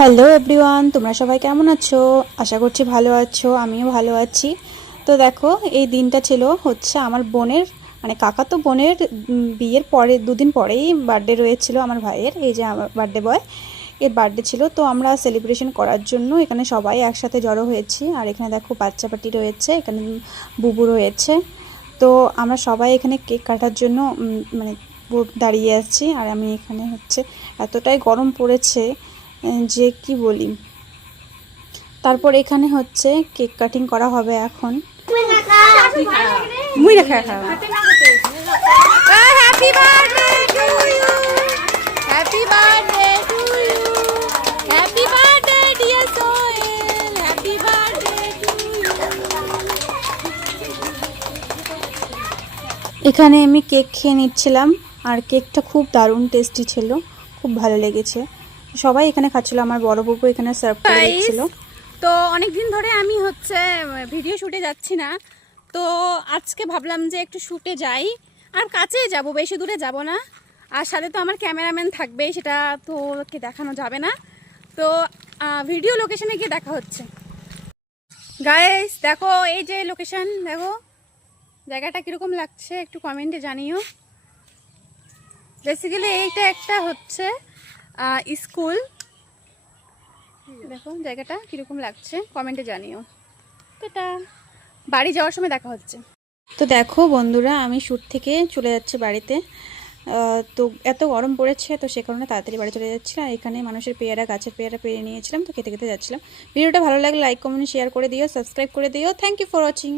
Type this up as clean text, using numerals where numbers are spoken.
Hello everyone, তোমরা সবাই কেমন আছো? আশা করছি ভালো আছো, আমিও ভালো আছি। তো দেখো, এই দিনটা ছিল হচ্ছে আমার বোনের, মানে কাকাতো বোনের বিয়ের পরে দুদিন পরেই বার্থডে রয়েছিল আমার ভাইয়ের। এই যে আমার বার্থডে বয়, এর বার্থডে ছিল। তো আমরা সেলিব্রেশন করার জন্য এখানে সবাই একসাথে জড়ো হয়েছি। আর এখানে দেখো বাচ্চা পার্টি রয়েছে, এখানে বুবু রয়েছে। তো আমরা সবাই এখানে কেক কাটার জন্য মানে দাঁড়িয়ে আছি। আর আমি এখানে হচ্ছে এতটাই গরম পড়েছে যে কি বলি। তারপর এখানে হচ্ছে কেক কাটিং করা হবে এখন। মুই রাখা happy birthday to you, happy birthday to you, happy birthday dear Sohel, happy birthday to you. এখানে আমি কেক খেয়ে নিচ্ছিলাম, আর কেকটা খুব দারুণ টেস্টি ছিল, খুব ভালো লেগেছে। সবাই এখানে খাচ্ছিল, আমার বড় বউও এখানে সার্ভ করে দিচ্ছিল। তো অনেক দিন ধরে আমি হচ্ছে ভিডিও শুটে যাচ্ছি না, তো আজকে ভাবলাম যে একটু শুটে যাই। আর কাছেই যাব, বেশি দূরে যাব না। আর সাথে তো আমার ক্যামেরাম্যান থাকবে, সেটা তো ওকে দেখানো যাবে না। তো ভিডিও লোকেশনে গিয়ে দেখা হচ্ছে। গাইস দেখো, এই যে লোকেশন, দেখো জায়গাটা কীরকম লাগছে একটু কমেন্টে জানিও। বেসিক্যালি এইটা একটা হচ্ছে স্কুল। দেখো জায়গাটা কীরকম লাগছে কমেন্টে জানিও। তো এটা বাড়ি যাওয়ার সময় দেখা হচ্ছে। তো দেখো বন্ধুরা, আমি শ্যুট থেকে চলে যাচ্ছি বাড়িতে। তো এত গরম পড়েছে, তো সে কারণে তাড়াতাড়ি বাড়ি চলে যাচ্ছিলাম। এখানে মানুষের পেয়ারা, গাছের পেয়ারা পেরে নিয়েছিলাম, তো খেতে খেতে যাচ্ছিলাম। ভিডিওটা ভালো লাগলে লাইক কমেন্ট শেয়ার করে দিও, সাবস্ক্রাইব করে দিও। Thank you for watching.